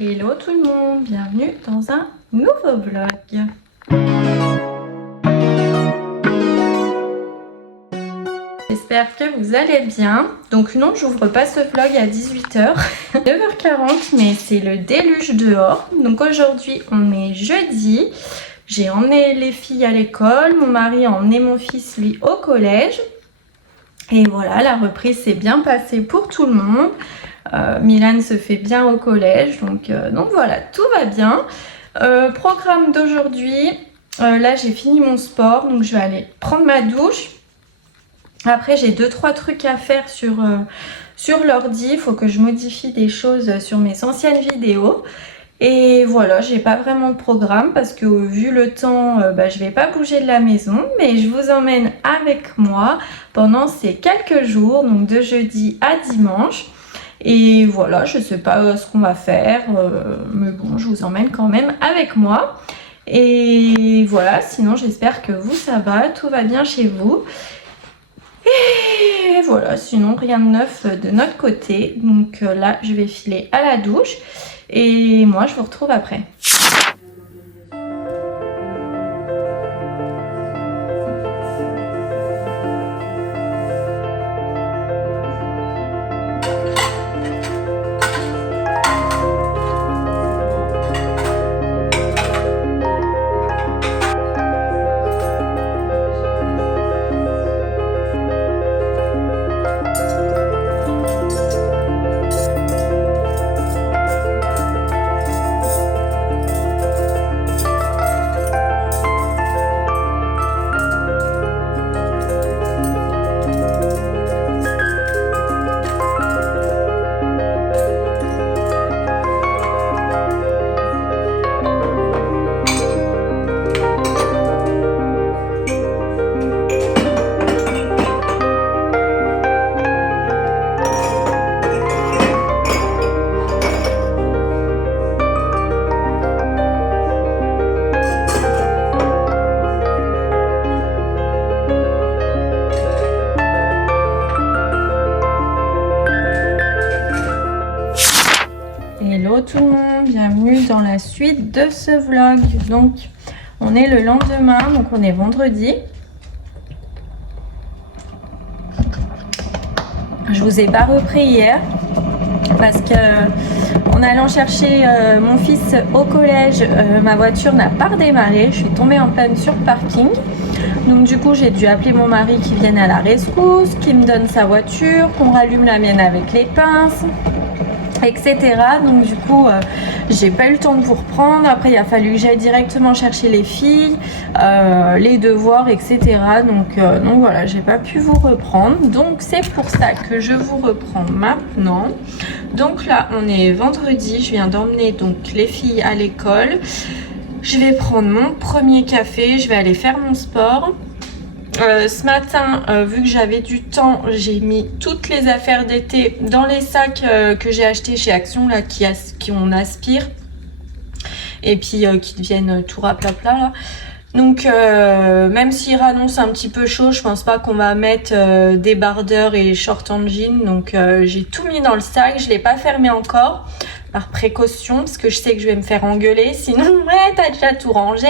Hello tout le monde, bienvenue dans un nouveau vlog. J'espère que vous allez bien. Donc non, j'ouvre pas ce vlog à 18h, 9h40, mais c'est le déluge dehors. Donc aujourd'hui, on est jeudi. J'ai emmené les filles à l'école, mon mari a emmené mon fils lui au collège. Et voilà, la reprise s'est bien passée pour tout le monde. Milan se fait bien au collège, donc voilà, tout va bien. Programme d'aujourd'hui, là j'ai fini mon sport, donc je vais aller prendre ma douche. Après j'ai 2-3 trucs à faire sur l'ordi, il faut que je modifie des choses sur mes anciennes vidéos. Et voilà, j'ai pas vraiment de programme parce que vu le temps, je vais pas bouger de la maison, mais je vous emmène avec moi pendant ces quelques jours, donc de jeudi à dimanche. Et voilà, je sais pas ce qu'on va faire, mais bon, je vous emmène quand même avec moi. Et voilà, sinon j'espère que vous ça va, tout va bien chez vous. Et voilà, sinon rien de neuf de notre côté. Donc là, je vais filer à la douche. Et moi, je vous retrouve après. Hello tout le monde, bienvenue dans la suite de ce vlog. Donc on est le lendemain, donc on est vendredi. Je vous ai pas repris hier parce que en allant chercher mon fils au collège, ma voiture n'a pas redémarré. Je suis tombée en panne sur le parking. Donc du coup j'ai dû appeler mon mari qui vienne à la rescousse, qui me donne sa voiture, qu'on rallume la mienne avec les pinces, etc. Donc du coup j'ai pas eu le temps de vous reprendre. Après il a fallu que j'aille directement chercher les filles, les devoirs, etc. Donc voilà, j'ai pas pu vous reprendre, donc c'est pour ça que je vous reprends maintenant. Donc là on est vendredi, je viens d'emmener donc les filles à l'école. Je vais prendre mon premier café, je vais aller faire mon sport. Ce matin, vu que j'avais du temps, j'ai mis toutes les affaires d'été dans les sacs que j'ai achetés chez Action, là, qui on aspire. Et puis qui deviennent tout raplapla là. Donc même s'il annonce un petit peu chaud, je pense pas qu'on va mettre débardeurs et shorts en jean. Donc j'ai tout mis dans le sac, je l'ai pas fermé encore. Par précaution, parce que je sais que je vais me faire engueuler, sinon ouais t'as déjà tout rangé,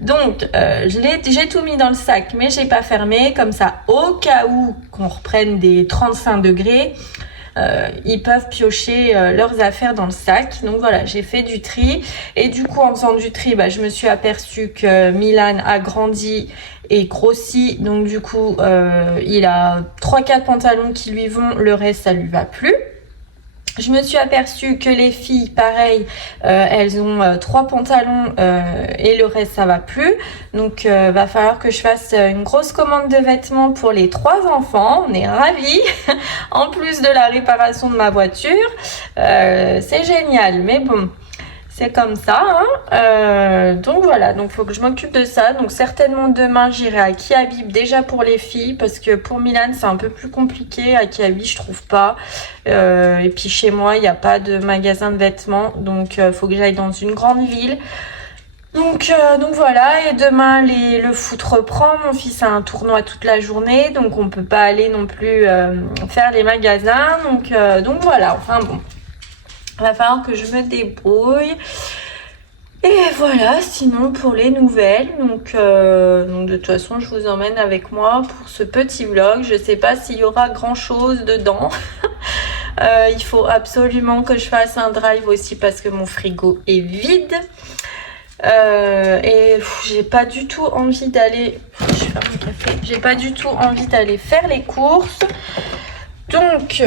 donc j'ai tout mis dans le sac, mais j'ai pas fermé, comme ça au cas où qu'on reprenne des 35 degrés, ils peuvent piocher leurs affaires dans le sac. Donc voilà, j'ai fait du tri, et du coup en faisant du tri, je me suis aperçue que Milan a grandi et grossi, donc du coup il a 3-4 pantalons qui lui vont, le reste ça lui va plus. Je me suis aperçue que les filles, pareil, elles ont 3 pantalons et le reste, ça va plus. Donc, va falloir que je fasse une grosse commande de vêtements pour les 3 enfants. On est ravis. En plus de la réparation de ma voiture. C'est génial, mais bon, c'est comme ça. Donc voilà, donc faut que je m'occupe de ça. Donc certainement demain, j'irai à Kiabi déjà pour les filles. Parce que pour Milan, c'est un peu plus compliqué. À Kiabi, je trouve pas. Et puis chez moi il n'y a pas de magasin de vêtements, donc faut que j'aille dans une grande ville. Donc voilà, et demain le foot reprend. Mon fils a un tournoi toute la journée, donc on peut pas aller non plus faire les magasins, donc voilà, enfin bon. va falloir que je me débrouille. Et voilà, sinon pour les nouvelles, donc de toute façon je vous emmène avec moi pour ce petit vlog. Je sais pas s'il y aura grand chose dedans. Il faut absolument que je fasse un drive aussi parce que mon frigo est vide. Et j'ai pas du tout envie d'aller... Je vais faire mon café. J'ai pas du tout envie d'aller faire les courses. Donc...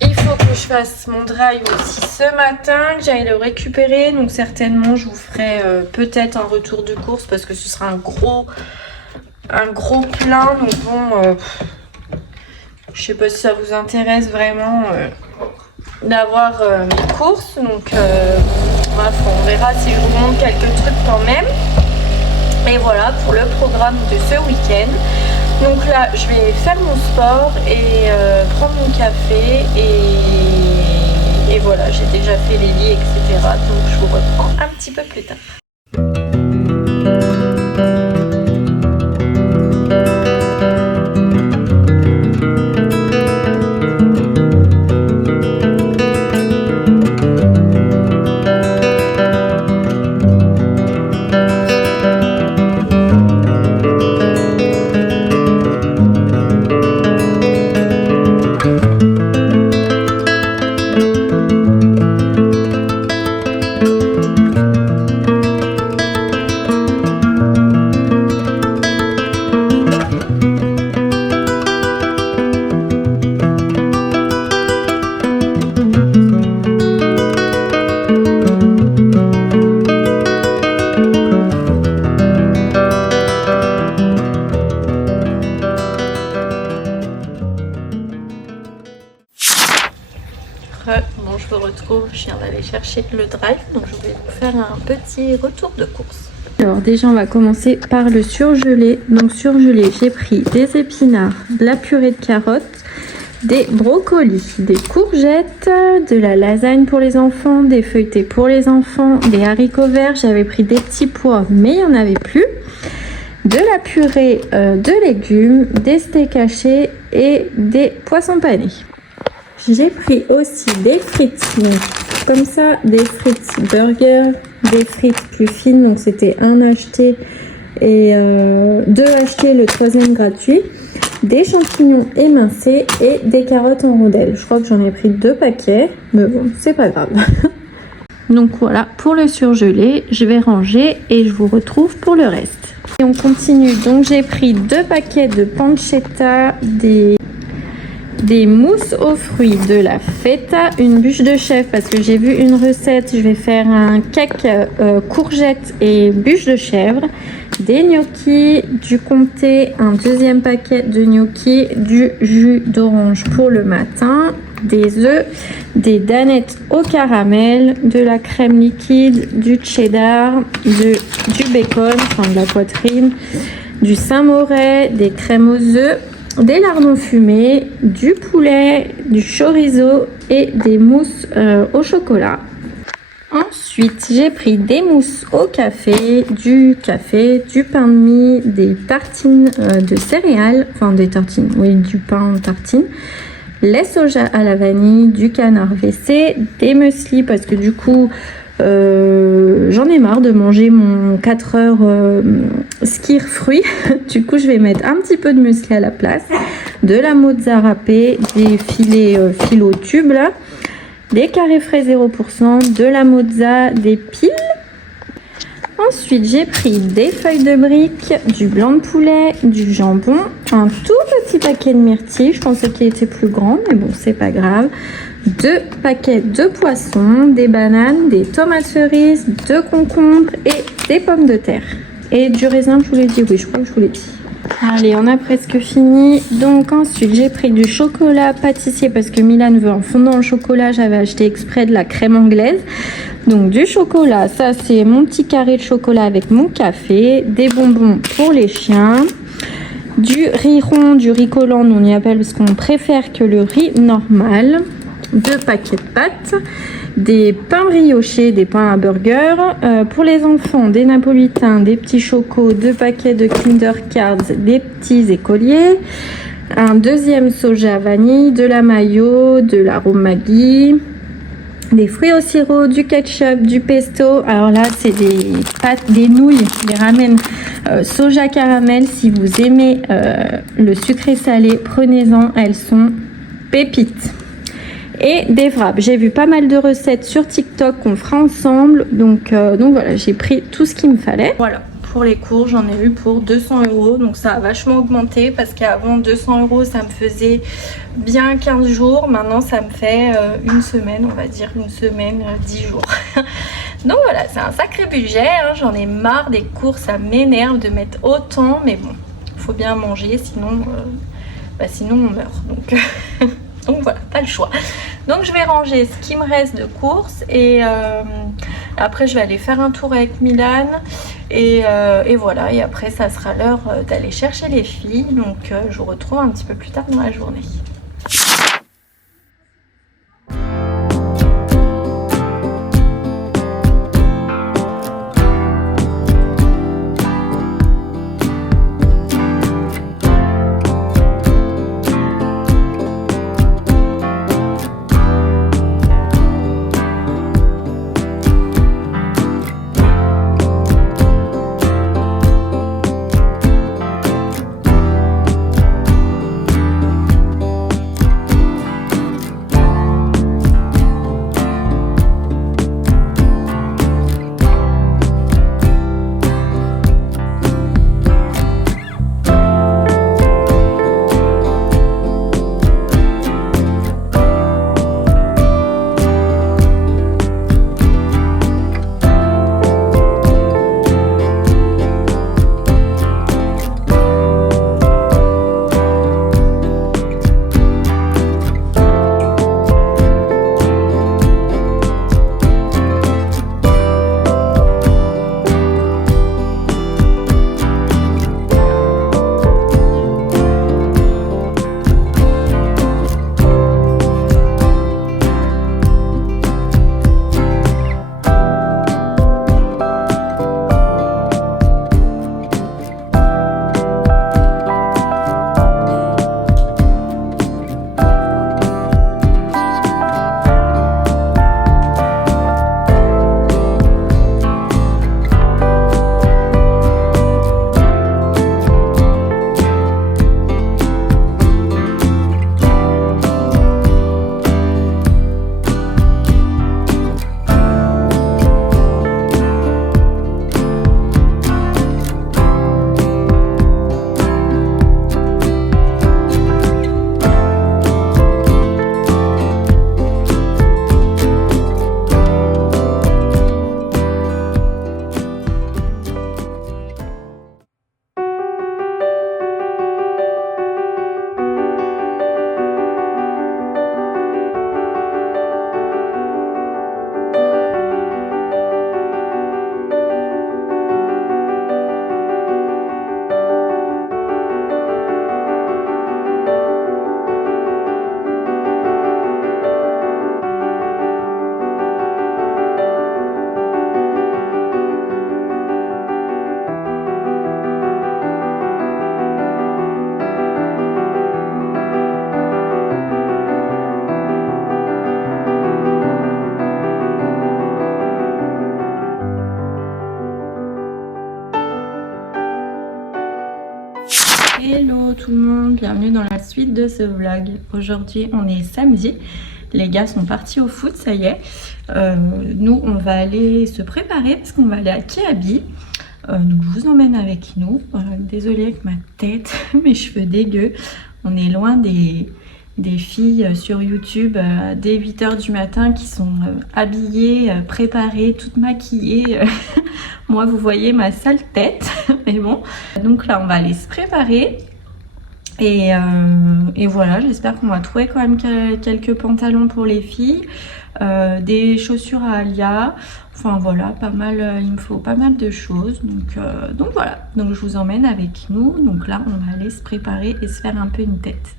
il faut que je fasse mon drive aussi ce matin, que j'aille le récupérer. Donc certainement je vous ferai peut-être un retour de course parce que ce sera un gros plein. Donc bon, je sais pas si ça vous intéresse vraiment d'avoir mes courses. Donc bref, on verra si je vous montre quelques trucs quand même. Et voilà pour le programme de ce week-end. Donc là, je vais faire mon sport et prendre mon café et voilà, j'ai déjà fait les lits, etc. Donc je vous reprends un petit peu plus tard. Bon, je vous retrouve, je viens d'aller chercher le drive, donc je vais vous faire un petit retour de course. Alors déjà on va commencer par le surgelé. Donc surgelé, j'ai pris des épinards, de la purée de carottes, des brocolis, des courgettes, de la lasagne pour les enfants, des feuilletés pour les enfants, des haricots verts, j'avais pris des petits pois mais il n'y en avait plus, de la purée de légumes, des steaks hachés et des poissons panés. J'ai pris aussi des frites, donc comme ça, des frites burger, des frites plus fines, donc c'était un acheté et deux achetés, le troisième gratuit, des champignons émincés et des carottes en rondelles. Je crois que j'en ai pris 2 paquets, mais bon, c'est pas grave. Donc voilà, pour le surgelé, je vais ranger et je vous retrouve pour le reste. Et on continue, donc j'ai pris 2 paquets de pancetta, des mousses aux fruits, de la feta, une bûche de chèvre parce que j'ai vu une recette, je vais faire un cake courgette et bûche de chèvre, des gnocchis, du comté, un deuxième paquet de gnocchis, du jus d'orange pour le matin, des œufs, des danettes au caramel, de la crème liquide, du cheddar, du bacon, enfin de la poitrine, du Saint-Moré, des crèmes aux œufs, des lardons fumés, du poulet, du chorizo et des mousses au chocolat. Ensuite, j'ai pris des mousses au café, du pain de mie, des tartines de céréales, enfin des tartines, oui, du pain tartine, lait soja à la vanille, du canard WC, des muesli parce que du coup j'en ai marre de manger mon 4 heures skir fruits. Du coup je vais mettre un petit peu de muesli à la place, de la mozza râpée, des filets filo tubes là, des carrés frais 0%, de la mozza, des piles. Ensuite j'ai pris des feuilles de briques, du blanc de poulet, du jambon, un tout petit paquet de myrtilles, je pensais qu'il était plus grand mais bon c'est pas grave, 2 paquets de poissons, des bananes, des tomates cerises, 2 concombres et des pommes de terre. Et du raisin, je vous l'ai dit, oui, je crois que je vous l'ai dit. Allez, on a presque fini. Donc ensuite, j'ai pris du chocolat pâtissier parce que Milan veut un fondant au chocolat. J'avais acheté exprès de la crème anglaise. Donc du chocolat, ça c'est mon petit carré de chocolat avec mon café. Des bonbons pour les chiens. Du riz rond, du riz collant, on y appelle parce qu'on préfère que le riz normal. 2 paquets de pâtes, des pains briochés, des pains à burger, pour les enfants des napolitains, des petits chocos, 2 paquets de Kinder Cards, des petits écoliers, un deuxième soja vanille, de la mayo, de l'arôme Maggi, des fruits au sirop, du ketchup, du pesto. Alors là, c'est des pâtes, des nouilles, des ramen soja caramel. Si vous aimez le sucré salé, prenez-en, elles sont pépites. Et des wraps. J'ai vu pas mal de recettes sur TikTok qu'on fera ensemble. Donc voilà, j'ai pris tout ce qu'il me fallait. Voilà, pour les cours, j'en ai eu pour 200 €. Donc ça a vachement augmenté parce qu'avant 200 €, ça me faisait bien 15 jours. Maintenant, ça me fait une semaine, on va dire une semaine, 10 jours. Donc voilà, c'est un sacré budget. Hein. J'en ai marre des cours, ça m'énerve de mettre autant. Mais bon, il faut bien manger, sinon, sinon on meurt. Donc... Donc voilà, pas le choix. Donc je vais ranger ce qui me reste de courses et après je vais aller faire un tour avec Milan et voilà. Et après ça sera l'heure d'aller chercher les filles. Donc je vous retrouve un petit peu plus tard dans la journée. Hello tout le monde, bienvenue dans la suite de ce vlog. Aujourd'hui on est samedi, les gars sont partis au foot, ça y est. Nous on va aller se préparer parce qu'on va aller à Kiabi. Donc je vous emmène avec nous. Désolée avec ma tête, mes cheveux dégueux. On est loin des filles sur YouTube dès 8 h du matin qui sont habillées, préparées, toutes maquillées. Moi vous voyez ma sale tête, mais bon. Donc là on va aller se préparer et voilà, j'espère qu'on va trouver quand même quelques pantalons pour les filles, des chaussures à Alia, enfin voilà, pas mal, il me faut pas mal de choses. Donc voilà, donc je vous emmène avec nous. Donc là on va aller se préparer et se faire un peu une tête.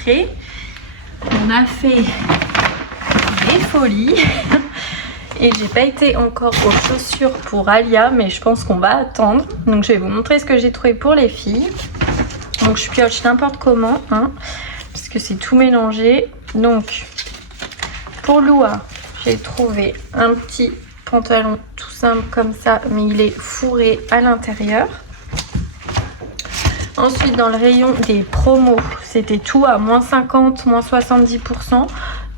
rentrée, on a fait des folies. Et j'ai pas été encore aux chaussures pour Alia, mais je pense qu'on va attendre. Donc je vais vous montrer ce que j'ai trouvé pour les filles. Donc je pioche n'importe comment, hein, puisque c'est tout mélangé. Donc pour Loua, j'ai trouvé un petit pantalon tout simple comme ça, mais il est fourré à l'intérieur. Ensuite dans le rayon des promos, c'était tout à moins 50, moins 70%.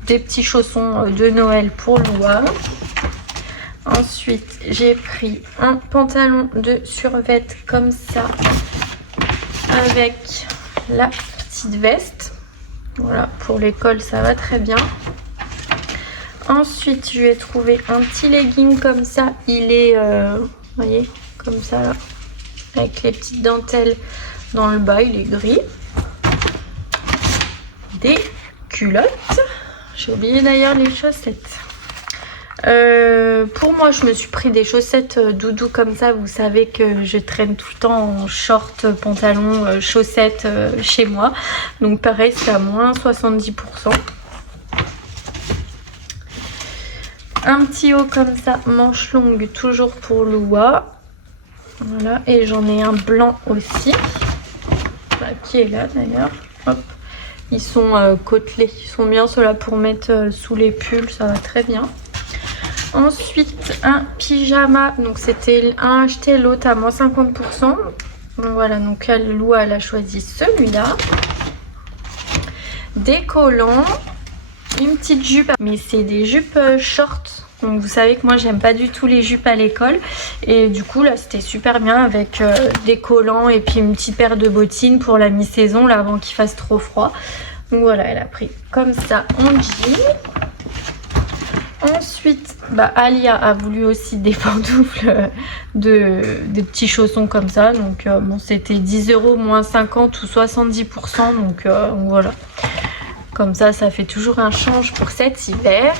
Des petits chaussons de Noël pour Loua. Ensuite, j'ai pris un pantalon de survêt comme ça avec la petite veste. Voilà, pour l'école, ça va très bien. Ensuite, je vais trouver un petit legging comme ça. Il est, vous voyez, comme ça là, avec les petites dentelles dans le bas. Il est gris. Des culottes. J'ai oublié d'ailleurs les chaussettes. Pour moi, je me suis pris des chaussettes doudou comme ça. Vous savez que je traîne tout le temps en short, pantalon, chaussettes chez moi. Donc pareil, c'est à moins 70%. Un petit haut comme ça, manche longue, toujours pour Loua. Voilà, et j'en ai un blanc aussi. Voilà, qui est là d'ailleurs. Hop. Ils sont côtelés, ils sont bien ceux-là pour mettre sous les pulls, ça va très bien. Ensuite, un pyjama, donc c'était un acheté, l'autre à moins 50%. Donc voilà, donc Loua, elle a choisi celui-là. Des collants, une petite jupe, mais c'est des jupes short. Donc vous savez que moi j'aime pas du tout les jupes à l'école. Et du coup là c'était super bien avec des collants et puis une petite paire de bottines pour la mi-saison là avant qu'il fasse trop froid. Donc voilà, elle a pris comme ça en jean. Ensuite, Alia a voulu aussi des pantoufles des petits chaussons comme ça. Donc bon, c'était 10 €, moins 50 ou 70%. Donc voilà. Comme ça, ça fait toujours un change pour cet hiver.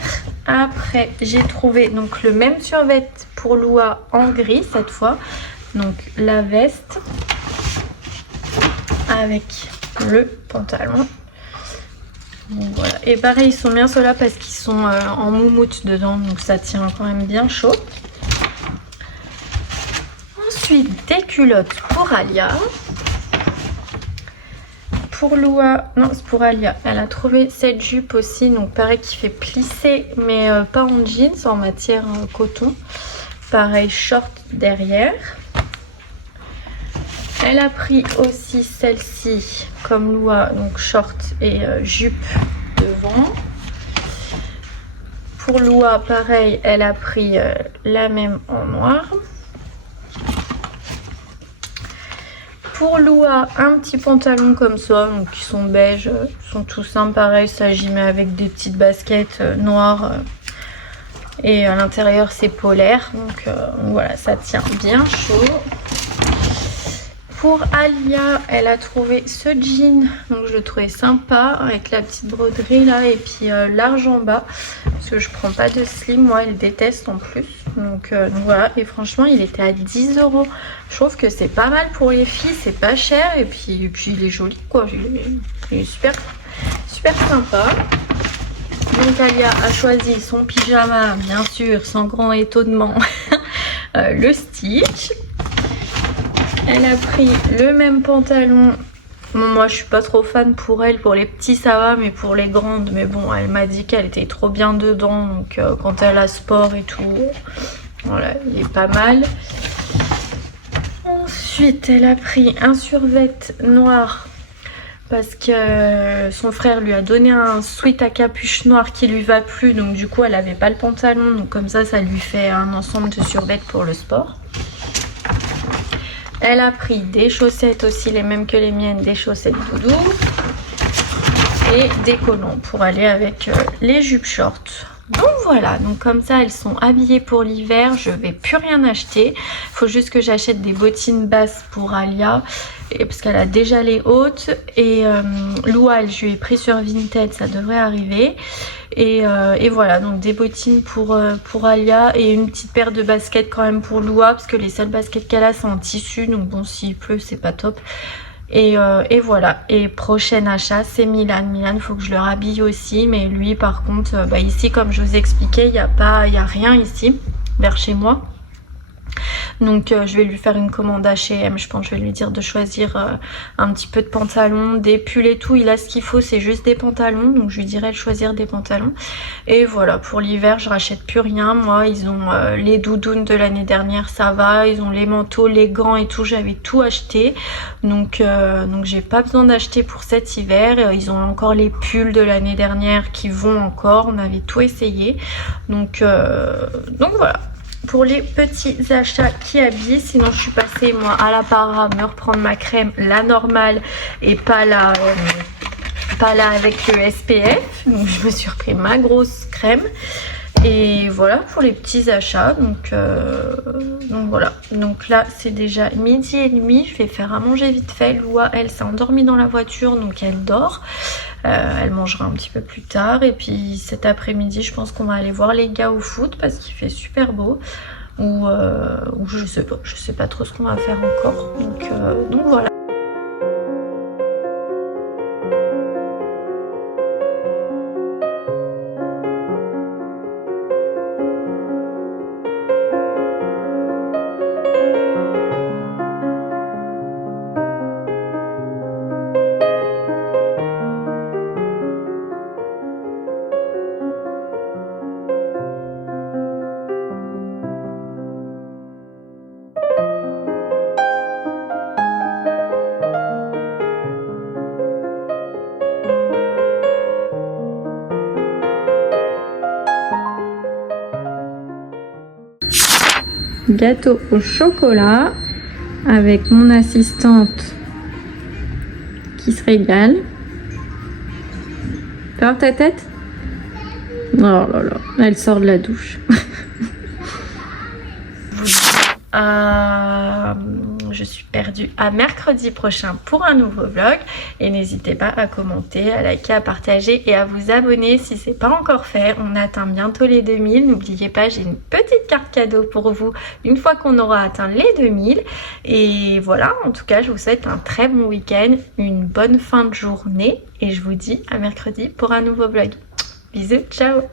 Après, j'ai trouvé donc le même survêt pour Loua en gris cette fois. Donc la veste avec le pantalon. Donc, voilà. Et pareil, ils sont bien ceux-là parce qu'ils sont en moumoute dedans. Donc ça tient quand même bien chaud. Ensuite, des culottes pour Alia. Pour Loua, non c'est pour Alia, elle a trouvé cette jupe aussi, donc pareil qui fait plisser mais pas en jeans, en matière coton. Pareil short derrière. Elle a pris aussi celle-ci comme Loua, donc short et jupe devant. Pour Loua pareil, elle a pris la même en noir. Pour Loua, un petit pantalon comme ça, donc qui sont beige, sont tout simples, pareil, ça j'y mets avec des petites baskets noires et à l'intérieur c'est polaire, donc voilà, ça tient bien chaud. Pour Alia, elle a trouvé ce jean, donc je le trouvais sympa avec la petite broderie là et puis large en bas parce que je prends pas de slim, moi elle déteste en plus. Donc voilà, et franchement il était à 10 €. Je trouve que c'est pas mal pour les filles, c'est pas cher et puis il est joli quoi, il est super sympa. Donc Alia a choisi son pyjama, bien sûr, sans grand étonnement, le Stitch. Elle a pris le même pantalon. Bon, moi je suis pas trop fan pour elle, pour les petits ça va, mais pour les grandes, mais bon elle m'a dit qu'elle était trop bien dedans, donc quand elle a sport et tout, voilà, il est pas mal. Ensuite elle a pris un survêt noir parce que son frère lui a donné un sweat à capuche noire qui lui va plus, donc du coup elle avait pas le pantalon, donc comme ça lui fait un ensemble de survêtements pour le sport. Elle a pris des chaussettes aussi, les mêmes que les miennes, des chaussettes doudou. Et des collants pour aller avec les jupes shorts. Donc voilà, donc comme ça elles sont habillées pour l'hiver, je vais plus rien acheter. Il faut juste que j'achète des bottines basses pour Alia, parce qu'elle a déjà les hautes. Et Loua, je lui ai pris sur Vinted, ça devrait arriver. Et voilà, donc des bottines pour Alia et une petite paire de baskets quand même pour Loua, parce que les seules baskets qu'elle a c'est en tissu, donc bon s'il pleut c'est pas top. Et voilà. Et prochain achat, c'est Milan. Milan, il faut que je le rhabille aussi. Mais lui, par contre, ici, comme je vous ai expliqué, il n'y a rien ici, vers chez moi. Donc je vais lui faire une commande H&M. Je pense que je vais lui dire de choisir un petit peu de pantalons, des pulls et tout. Il a ce qu'il faut, c'est juste des pantalons. Donc je lui dirai de choisir des pantalons. Et voilà, pour l'hiver, je rachète plus rien. Moi, ils ont les doudounes de l'année dernière, ça va. Ils ont les manteaux, les gants et tout. J'avais tout acheté. Donc j'ai pas besoin d'acheter pour cet hiver. Ils ont encore les pulls de l'année dernière qui vont encore. On avait tout essayé. Donc voilà. Pour les petits achats qui habillent, sinon je suis passée moi à la Para me reprendre ma crème, la normale et pas la avec le SPF. Donc je me suis repris ma grosse crème. Et voilà pour les petits achats. Donc voilà. Donc là c'est déjà 12h30. Je vais faire à manger vite fait. Loua elle s'est endormie dans la voiture, donc elle dort. Elle mangera un petit peu plus tard. Et puis cet après-midi je pense qu'on va aller voir les gars au foot parce qu'il fait super beau. Ou je sais pas trop ce qu'on va faire encore. Donc voilà. Gâteau au chocolat avec mon assistante qui se régale. Fais voir ta tête. Oh là là, elle sort de la douche. Je suis perdue à mercredi prochain pour un nouveau vlog et n'hésitez pas à commenter, à liker, à partager et à vous abonner si c'est pas encore fait. On atteint bientôt les 2000, n'oubliez pas, j'ai une petite carte cadeau pour vous une fois qu'on aura atteint les 2000. Et voilà, en tout cas je vous souhaite un très bon week-end, une bonne fin de journée et je vous dis à mercredi pour un nouveau vlog. Bisous, ciao.